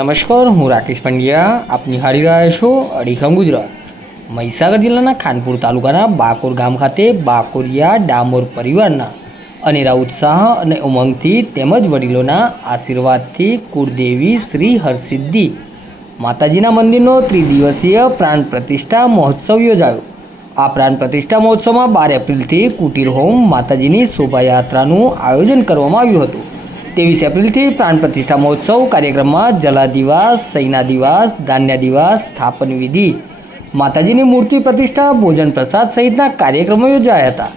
નમસ્કાર, હું રાકેશ પંડ્યા. આપ નિહાળી રહ્યા છો અડીખમ ગુજરાત. મહીસાગર જિલ્લાના ખાનપુર તાલુકાના બાકોર ગામ ખાતે બાકોરિયા ડામોર પરિવારના અનેરા ઉત્સાહ અને ઉમંગથી તેમજ વડીલોના આશીર્વાદથી કુળદેવી શ્રી હરસિદ્ધિ માતાજીના મંદિરનો ત્રિદિવસીય પ્રાણ પ્રતિષ્ઠા મહોત્સવ યોજાયો. આ પ્રાણ પ્રતિષ્ઠા મહોત્સવમાં 12 એપ્રિલથી કુટીર હોમ માતાજીની શોભાયાત્રાનું આયોજન કરવામાં આવ્યું હતું. 23 એપ્રિલથી પ્રાણ પ્રતિષ્ઠા મહોત્સવ કાર્યક્રમમાં જલાદિવાસ, સૈનાદિવાસ, ધાન્યાદિવાસ, સ્થાપન વિધિ, માતાજીની મૂર્તિ પ્રતિષ્ઠા, ભોજન પ્રસાદ સહિતના કાર્યક્રમો યોજાયા હતા.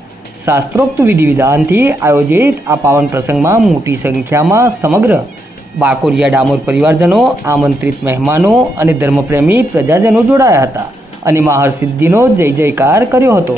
શાસ્ત્રોક્ત વિધિ વિધાનથી આયોજિત આ પાવન પ્રસંગમાં મોટી સંખ્યામાં સમગ્ર બાકોરિયા ડામોર પરિવારજનો, આમંત્રિત મહેમાનો અને ધર્મપ્રેમી પ્રજાજનો જોડાયા હતા અને મા હરસિદ્ધિનો જય જયકાર કર્યો હતો.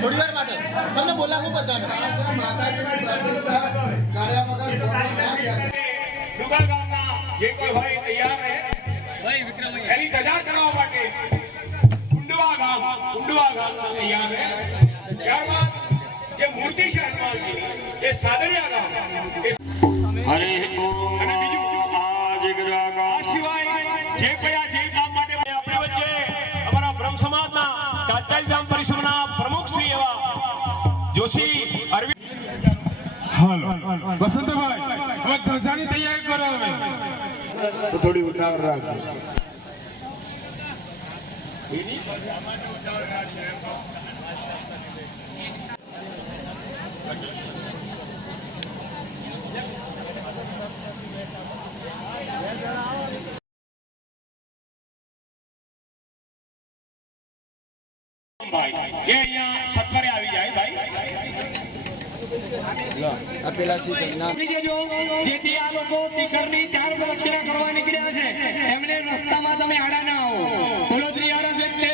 થોડી વાર માટે તમને બોલાવું બધાને જે કોઈ હોય તૈયાર રહે એની ધજા કરવા માટે કુંડવા ગામ તૈયાર રહે. ત્યારબાદ જે મૂર્તિ શહેરમાં એ સાદરિયા ગામ અને બીજું આ સિવાય જે કયા જે કામ માટે આપણી વચ્ચે અમારા બ્રહ્મ સમાજના તાત્કાલિક ગામ પરિષદના પ્રમુખ શ્રી એવા જોશી અરવિંદ. હાલો વસંતભાઈ, હવે ધજાની તૈયારી કરો. હવે તો થોડી ઉતાવળ રાખજો. ભાઈ એ અહીંયા સત્વરે આવી જાય ભાઈ. જેથી આ લોકો શિખરની 4 પ્રદક્ષિણા કરવા નીકળ્યા છે એમને રસ્તામાં તમે આડા ના આવો. બોલો શ્રી હરસિદ્ધિ.